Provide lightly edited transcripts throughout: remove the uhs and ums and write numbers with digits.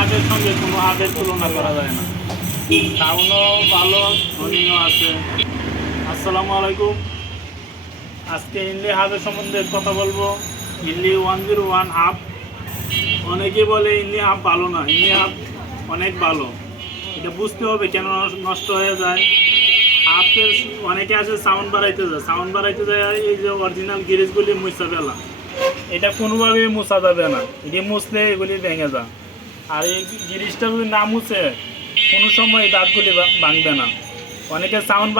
হাটের সঙ্গে কোনো হাটের তুলনা করা যায় না। সাউন্ডও ভালো, ধ্বনিও আছে। আসসালামু আলাইকুম। আজকে ইনলি হাবের সম্বন্ধে কথা বলবো। ইনলি 101 হাব। অনেকে বলে ইনলি হাব ভালো না, ইনলি হাব অনেক ভালো। এটা বুঝতে হবে কেন নষ্ট হয়ে যায়। হাফের অনেকে আছে সাউন্ড বাড়াইতে যায় এই যে অরিজিনাল গিরিজগুলি মুছা ফেলা, এটা কোনোভাবেই মুছা যাবে না। এটি মুছলে এগুলি ভেঙে যায়। আর এই গিরিজটা যদি না মুছে কোনো সময় এই দাঁতগুলি ভাঙবে না। অনেকে সাউন্ড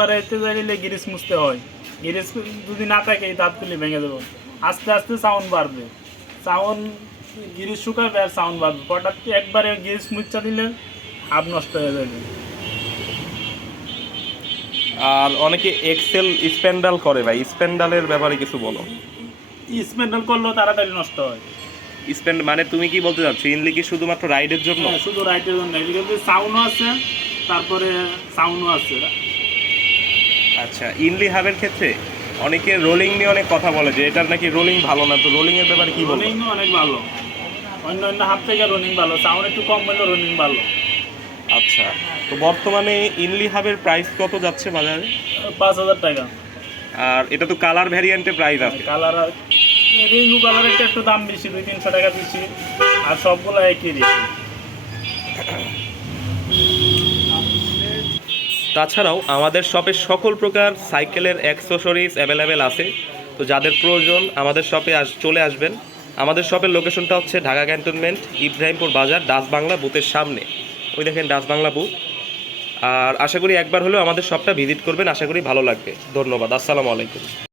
বাড়াইতে গেলে গিরিজ মুছতে হয়। গিরিজ যদি না থাকে এই দাঁতগুলি ভেঙে দেবে। আস্তে আস্তে সাউন্ড বাড়বে, গিরিজ শুকাবে আর সাউন্ড বাড়বে। হঠাৎ একবারে গিরিজ মুছা দিলে হাব নষ্ট হয়ে যাবে। আর অনেকে এক্সেল স্প্যান্ডাল করে ভাই, স্প্যান্ডালের ব্যাপারে কিছু বলো। স্প্যান্ডেল করলেও তাড়াতাড়ি নষ্ট হয়। স্প্যান্ড মানে তুমি কি বলতে চাচ্ছ, ইনলি কি শুধুমাত্র রাইডের জন্য? হ্যাঁ, শুধু রাইটের জন্য। এদিকে সাউন্ডও আছে, তারপরে সাউন্ডও আছে। আচ্ছা, ইনলি হাবের ক্ষেত্রে অনেকে রোলিং নিয়ে অনেক কথা বলে যে এটার নাকি রোলিং ভালো না, তো রোলিং এর ব্যাপারে কি বলবো? রোলিং অনেক ভালো, অন্য হাব থেকে রোলিং ভালো। সাউন্ড একটু কম হলে রোলিং ভালো। আচ্ছা, তো বর্তমানে ইনলি হাবের প্রাইস কত যাচ্ছে বাজারে? 5,000 টাকা। আর এটা তো কালার ভ্যারিয়েন্টে প্রাইস আছে। কালার রিঙ্গু কালারেরটা একটু দাম বেশি, 200-300 টাকা বেশি। আর সবগুলো একই রেট। তাছাড়াও আমাদের শপে সকল প্রকার সাইকেলের অ্যাক্সেসরিজ অ্যাভেলেবেল আছে। তো যাদের প্রয়োজন আমাদের শপে চলে আসবেন। আমাদের শপের লোকেশনটা হচ্ছে ঢাকা ক্যান্টনমেন্ট, ইব্রাহিমপুর বাজার, ডাচ বাংলা বুথের সামনে। ওই দেখেন ডাচ বাংলা বুথ। আর আশা করি একবার হলেও আমাদের শপটা ভিজিট করবেন, আশা করি ভালো লাগবে। ধন্যবাদ, আসসালামু আলাইকুম।